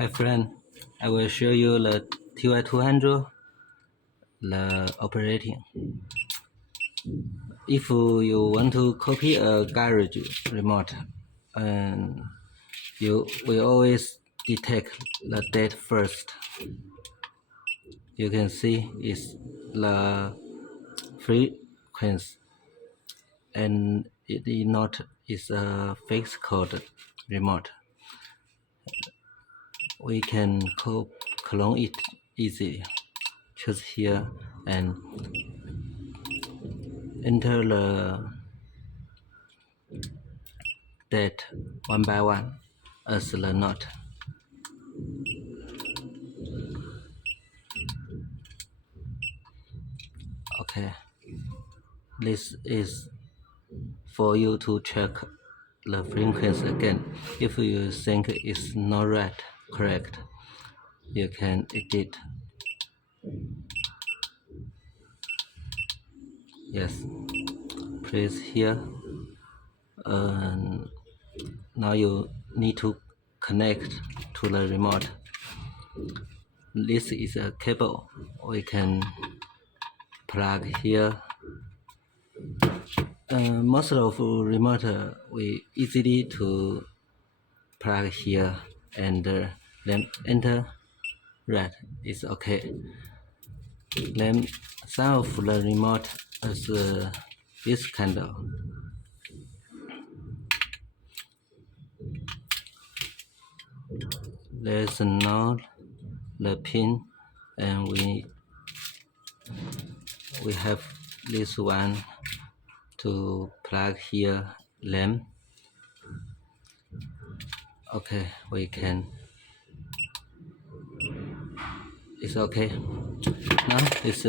Hi friend, I will show you the TY200, the operating. If you want to copy a garage remote, and you will always detect the date first. You can see it's the frequency, and it is not is a fixed code remote. We can clone it easily. Choose here and enter the date one by one as the note. Okay, this is for you to check the frequency again. If you think it's not right, correct, you can edit. Yes, press here, and now you need to connect to the remote. This is a cable we can plug here. Most of remote we easily to plug here and then enter right is okay. Then some of the remote is this kind of. There's now the pin, and we have this one to plug here. Then okay, we can. It's okay. Now it's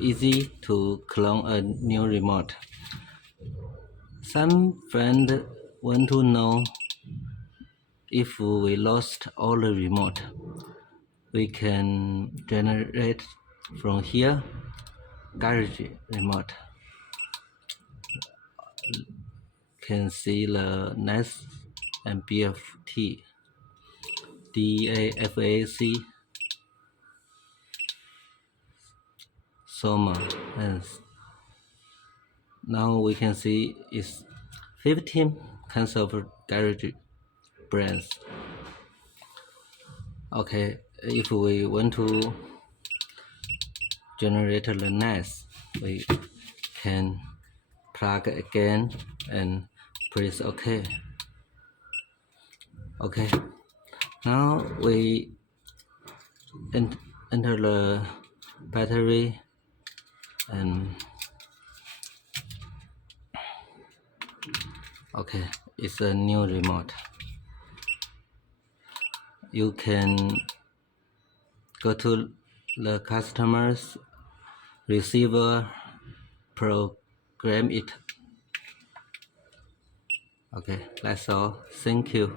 easy to clone a new remote. Some friend want to know if we lost all the remote. We can generate from here garage remote. Can see the NAS and BFT, DAFAC, Soma, and now we can see it's 15 kinds of garage brands. Okay, if we want to generate the NAS, we can plug again and press OK. Okay, now we enter the battery and okay, it's a new remote. You can go to the customer's receiver, program it. Okay, that's all. Thank you.